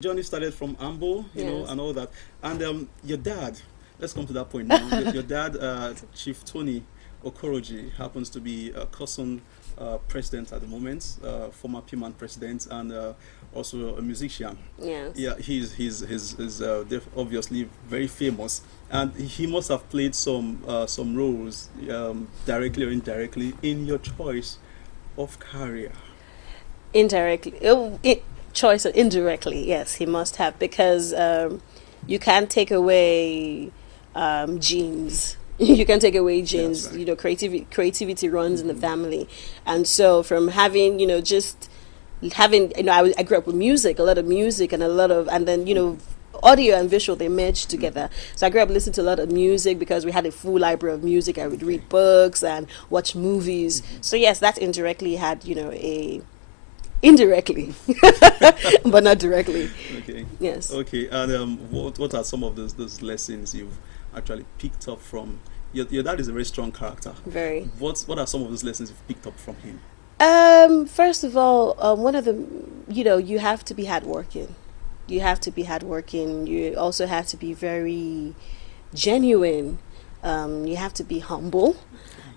journey started from AMBO, Yes. and all that. And your dad, let's come to that point now. Your dad, Chief Tony Okoroji, happens to be a cousin president at the moment, former Piman president, and also a musician. Yes. Yeah, he's obviously very famous, and he must have played some roles, directly or indirectly, in your choice of career. Indirectly. Choice or indirectly, yes, he must have, because you can't take away genes. You can take away genes. That's right. Creativity runs in the family, and so from having, just having, I grew up with music, a lot of music, and then audio and visual, they merged together. So I grew up listening to a lot of music because we had a full library of music. I would read books and watch movies. So yes, that indirectly had a indirectly, but not directly. Okay. Yes. Okay. And what are some of those lessons you've actually picked up from your dad? Is a very strong character. Very. What are some of those lessons you've picked up from him? First of all, one of the, you have to be hardworking. You have to be hardworking. You also have to be very genuine. You have to be humble.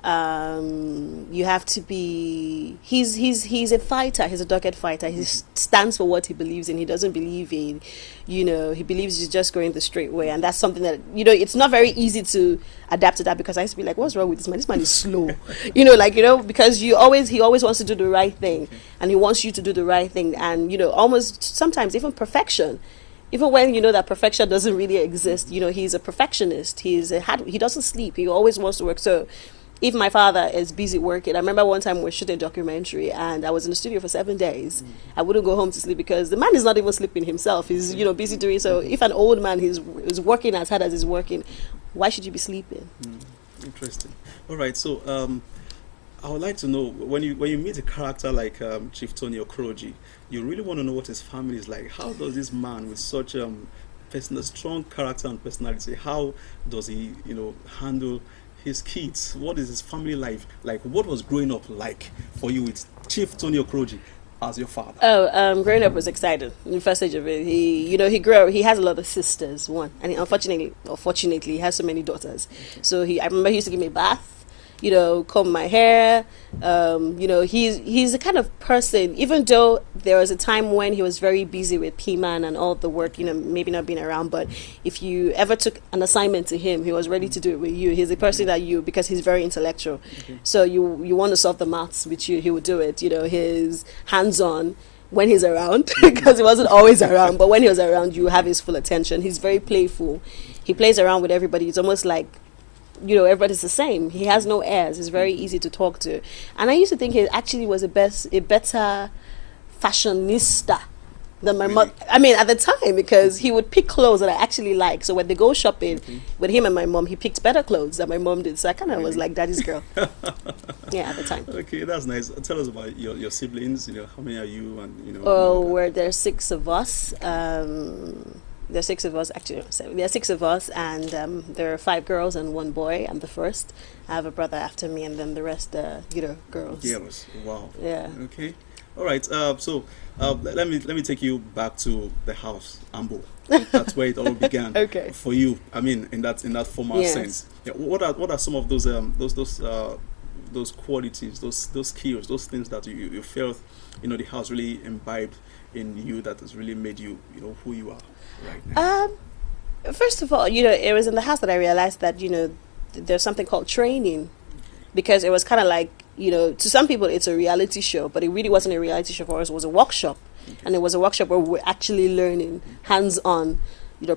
You have to be. He's a fighter. He's a dogged fighter. He stands for what he believes in. He doesn't believe in, he believes he's just going the straight way, and that's something that it's not very easy to adapt to that, because I used to be like, what's wrong with this man? This man is slow, because he always wants to do the right thing, and he wants you to do the right thing, and almost sometimes even perfection. Even when that perfection doesn't really exist, he's a perfectionist. He doesn't sleep. He always wants to work. So if my father is busy working, I remember one time we were shooting a documentary and I was in the studio for 7 days. I wouldn't go home to sleep because the man is not even sleeping himself. He's busy doing so. If an old man is working as hard as he's working, why should you be sleeping? Interesting. All right. So I would like to know, when you meet a character like Chief Tony Okoroji, you really want to know what his family is like. How does this man with such strong character and personality, how does he handle his kids? What is his family life like? What was growing up like for you with Chief Tony Okoroji as your father? Growing up was exciting. In the first stage of it, he grew up. He has a lot of sisters. One, and fortunately, he has so many daughters. So I remember he used to give me a bath. Comb my hair. He's the kind of person, even though there was a time when he was very busy with P-Man and all the work, maybe not being around, but if you ever took an assignment to him, he was ready to do it with you. He's a person that because he's very intellectual. Okay. So you want to solve the maths with you, he would do it. His hands-on when he's around, because he wasn't always around, but when he was around, you have his full attention. He's very playful. He plays around with everybody. It's almost like everybody's the same. He has no airs. He's very easy to talk to. And I used to think he actually was a better fashionista than my mother. I mean, at the time, because he would pick clothes that I actually like. So when they go shopping with him and my mom, he picked better clothes than my mom did. So I kind of was like daddy's girl. Yeah, at the time. Okay, that's nice. Tell us about your siblings. How many are you? And there's 6 of us. There's 6 of us, actually, 7. There are 6 of us, and there are 5 girls and 1 boy. I'm the first. I have a brother after me, and then the rest, girls. Girls. Wow. Yeah. Okay. All right. So let me take you back to the house, AMBO. That's where it all began. Okay. For you, I mean, in that formal Yes. sense. Yeah. What are some of those qualities, those skills, those things that you felt the house really imbibed in you, that has really made you who you are right now? First of all, it was in the house that I realized that there's something called training, because it was kind of like to some people it's a reality show, but it really wasn't a reality show for us. It was a workshop, and it was a workshop where we were actually learning hands-on,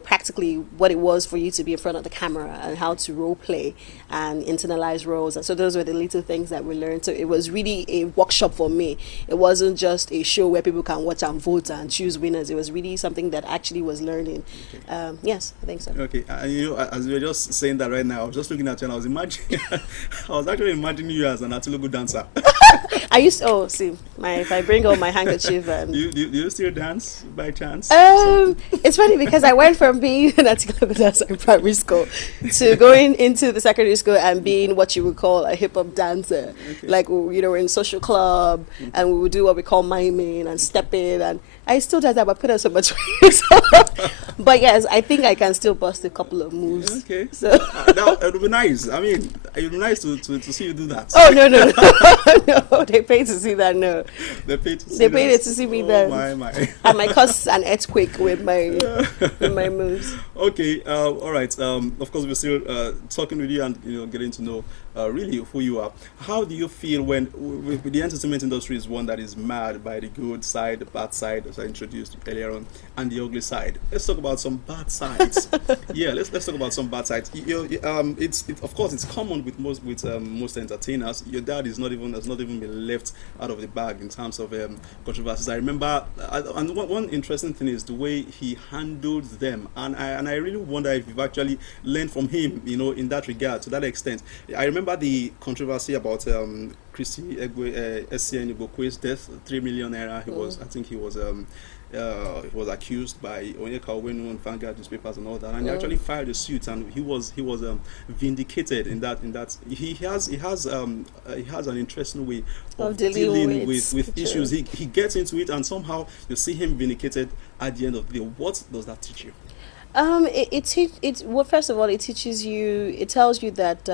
practically what it was for you to be in front of the camera and how to role play and internalize roles. And so those were the little things that we learned. So it was really a workshop for me. It wasn't just a show where people can watch and vote and choose winners. It was really something that actually was learning. Okay. Yes, I think so. Okay, as you were just saying that right now, I was just looking at you and I was imagining, I was actually imagining you as an Atilugu dancer. I used to, if I bring out my handkerchief and... Do you still dance by chance? It's funny because I went went from being an Ikeagu dancer in primary school to going into the secondary school and being what you would call a hip hop dancer. Okay. Like, we're in social club and we would do what we call miming and stepping, and I still do that, but put on so much weight. But yes, I think I can still bust a couple of moves. Okay. So Now it would be nice. I mean, it would be nice to see you do that. oh no no, they pay to see that. No, They paid to see they paid that. it to see me there. My. I might cause an earthquake with my moves. Okay, all right. Of course, we're still talking with you and getting to know really who you are. How do you feel when with the entertainment industry is one that is marred by the good side, the bad side, as I introduced earlier on, and the ugly side? Let's talk about some bad sides. Yeah, let's talk about some bad sides. It's of course it's common with most entertainers. Your dad has not even been left out of the bag in terms of controversies. I remember, and one interesting thing is the way he handled them, and I really wonder if you've actually learned from him, in that regard, to that extent. I remember the controversy about Christy SCN Igbokwue's death, 3 million naira. He was accused by Onyeka and Vanguard newspapers and all that, and he actually filed a suit, and he was vindicated in that he has an interesting way of dealing with issues. He gets into it, and somehow you see him vindicated at the end of the day. What does that teach you? Well, first of all, it teaches you. It tells you that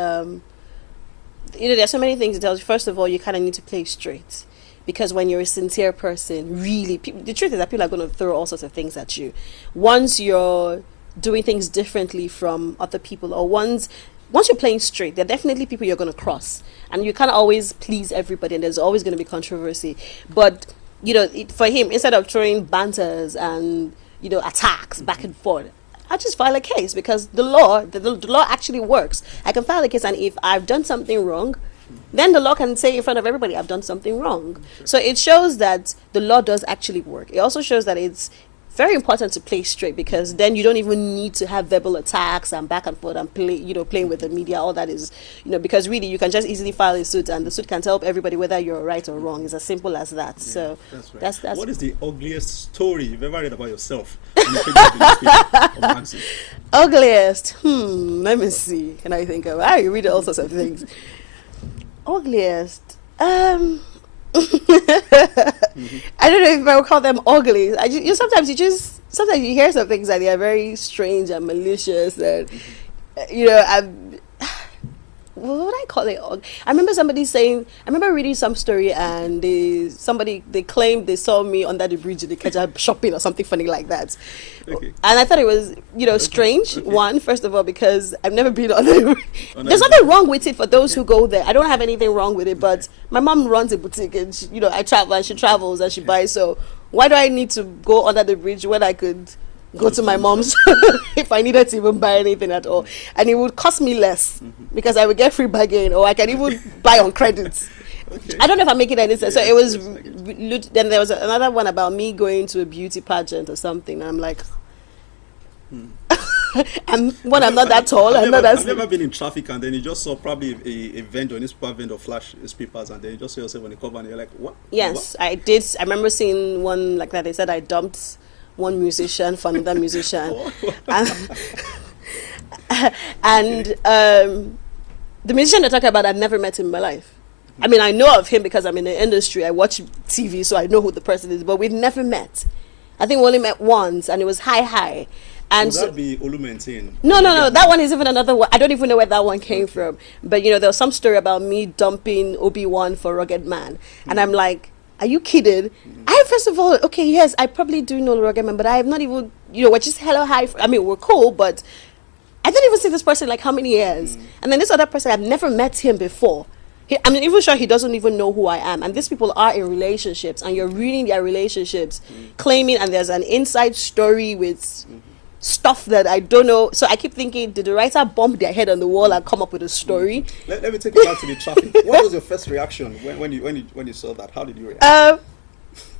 there's so many things. It tells you. First of all, you kind of need to play straight. Because when you're a sincere person, really, the truth is that people are going to throw all sorts of things at you. Once you're doing things differently from other people, or once you're playing straight, there are definitely people you're going to cross. And you can't always please everybody, and there's always going to be controversy. But, for him, instead of throwing banters and, attacks back and forth, I just file a case, because the law actually works. I can file a case, and if I've done something wrong, then the law can say in front of everybody, I've done something wrong. Sure. So it shows that the law does actually work. It also shows that it's very important to play straight, because then you don't even need to have verbal attacks and back and forth and playing with the media. All that is, because really you can just easily file a suit, and the suit can tell everybody whether you're right or wrong. It's as simple as that. Yeah, so that's right. That's what is the ugliest story you've ever read about yourself? Ugliest? Let me see. Can I think of? I read all sorts of things. Ugliest. I don't know if I would call them ugly. Sometimes you hear some things that they are very strange and malicious, and what would I call it? I remember reading some story, and they claimed they saw me under the bridge in the Ikeagu shopping or something funny like that. Okay. And I thought it was, strange. Okay. One, first of all, because I've never been on the there's nothing wrong with it for those who go there. I don't have anything wrong with it, but my mom runs a boutique, and I travel, and she travels, and she buys. So why do I need to go under the bridge when I could go to my mom's if I needed to even buy anything at all? And it would cost me less, because I would get free bargain, or I can even buy on credit. Okay. I don't know if I'm making any sense. So it was, then there was another one about me going to a beauty pageant or something. I'm like, I'm not that tall. I've never been in traffic, and then you just saw probably a vendor, a newspaper vendor, flash his papers, and then you just saw yourself on the cover, and you're like, what? Yes, what? I did. I remember seeing one like that. They said I dumped one musician for another musician. and the musician they're talking about, I've never met him in my life. I mean, I know of him because I'm in the industry. I watch TV, so I know who the person is, but we've never met. I think we only met once, and it was high. And would that be Olumentin? No. That one is even another one. I don't even know where that one came from. But, there was some story about me dumping Obi-Wan for Rugged Man. And I'm like, are you kidding? First of all, okay, yes, I probably do know Rugged Man, but I have not even, we're just hello, hi. I mean, we're cool, but I don't even see this person like how many years. And then this other person, I've never met him before. I'm even sure he doesn't even know who I am. And these people are in relationships, and you're reading their relationships, claiming, and there's an inside story with stuff that I don't know. So I keep thinking, did the writer bump their head on the wall and come up with a story? Let me take you back to the traffic. What was your first reaction when you saw that? How did you react?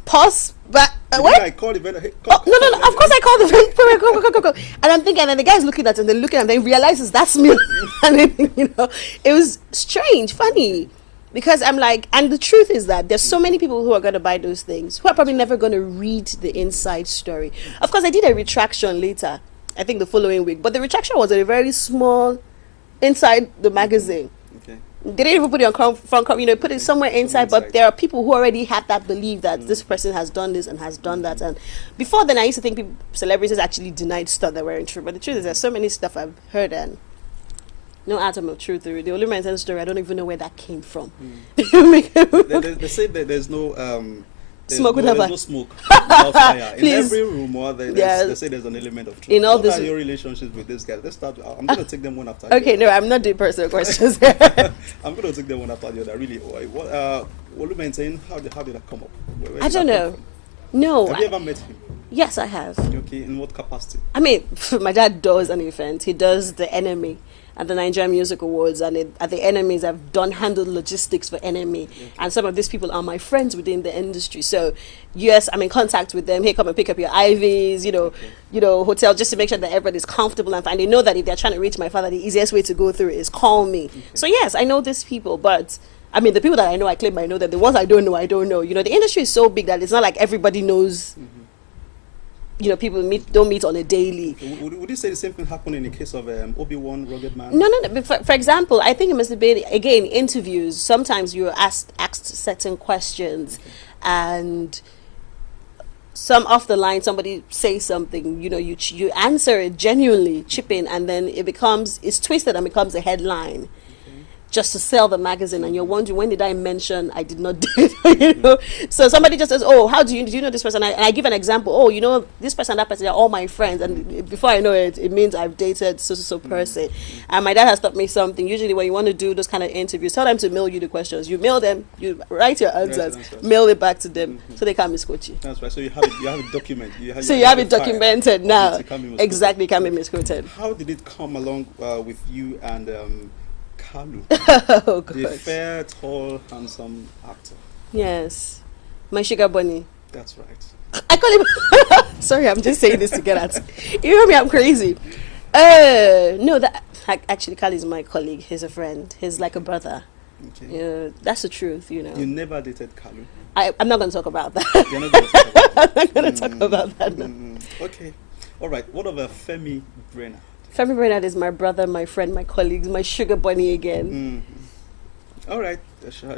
Pause. But what? I called the vendor. Hey, no. Of course I called the vendor. Go. And I'm thinking, and the guy's looking at it, and they're looking, and then realizes that's me. And then, it was strange, funny. Because I'm like, and the truth is that there's so many people who are going to buy those things who are probably never going to read the inside story. Of course, I did a retraction later. I think the following week. But the retraction was a very small inside the magazine. Okay. They didn't even put it on front cover, put it somewhere inside. But there are people who already have that belief that this person has done this and has done that. And before then, I used to think celebrities actually denied stuff that weren't true. But the truth is, there's so many stuff I've heard and no atom of truth. The only maintain story, I don't even know where that came from. They say that there's no smoke there's without no smoke without fire. In Please. every rumor, they say there's an element of truth. In all what this, are your relationships with this guy? Let's start. I'm going to take them one after okay, the no, I'm not doing personal questions. I'm going to take them one after the other. Really, what you maintain? How did that come up? Where I don't know. No. Have you ever met him? Yes, I have. Okay, in what capacity? I mean, my dad does an event. He does the Enemy at the Nigerian Music Awards, and at the Enemies, I've handled logistics for Enemy, and some of these people are my friends within the industry. So, yes, I'm in contact with them. Hey, come and pick up your IVs, hotel, just to make sure that everybody's comfortable and fine. They know that if they're trying to reach my father, the easiest way to go through is call me. Okay. So, yes, I know these people, but I mean, the people that I know, I claim I know them. The ones I don't know, I don't know. The industry is so big that it's not like everybody knows. People don't meet on a daily. Would you say the same thing happened in the case of Obi-Wan Rugged Man? No. For example, I think it must have been, again, interviews. Sometimes you're asked certain questions, and some off the line, somebody says something, you answer it genuinely, chip in, and then it's twisted and becomes a headline. Just to sell the magazine, and you're wondering, when did I mention I did not do it? So somebody just says, oh, do you know this person? And I give an example. Oh, this person, that person, they're all my friends, and before I know it, it means I've dated so person. And my dad has taught me something. Usually when you want to do those kind of interviews, tell them to mail you the questions. You mail them, you write your answers, mail it back to them, so they can't misquote you. That's right. So you have it documented. You have it documented now. Exactly, can't be misquoted. How did it come along with you and Kalu, oh, the fair, tall, handsome actor? Yes, my sugar bunny. That's right. I call him. Sorry, I'm just saying this to get at. You hear me? I'm crazy. No, that actually, Kalu is my colleague. He's a friend. He's like a brother. Okay. That's the truth. You never dated Kalu. I'm not going to talk about that. You're not going to talk about that. I'm not going to talk about that. No. Okay. All right. What about Femi Brainard? Femi Brainard is my brother, my friend, my colleague, my sugar bunny again. All right.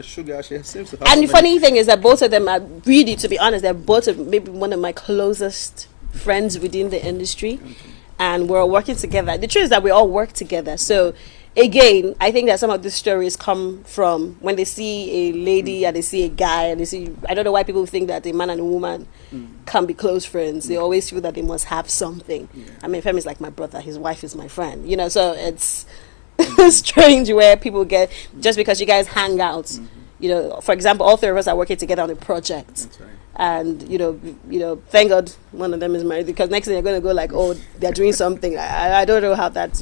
Sugar, she seems to have. And the funny thing is that both of them are really, to be honest, they're both maybe one of my closest friends within the industry. Okay. And we're all working together. The truth is that we all work together. So, again, I think that some of these stories come from when they see a lady and they see a guy and they see, I don't know why people think that a man and a woman can be close friends. They always feel that they must have something. Yeah. I mean, Femi is like my brother, his wife is my friend, so it's strange where people get, just because you guys hang out, for example, all three of us are working together on a project. That's right. And thank God one of them is married, because next thing you're going to go like, oh, they're doing something. I don't know how that's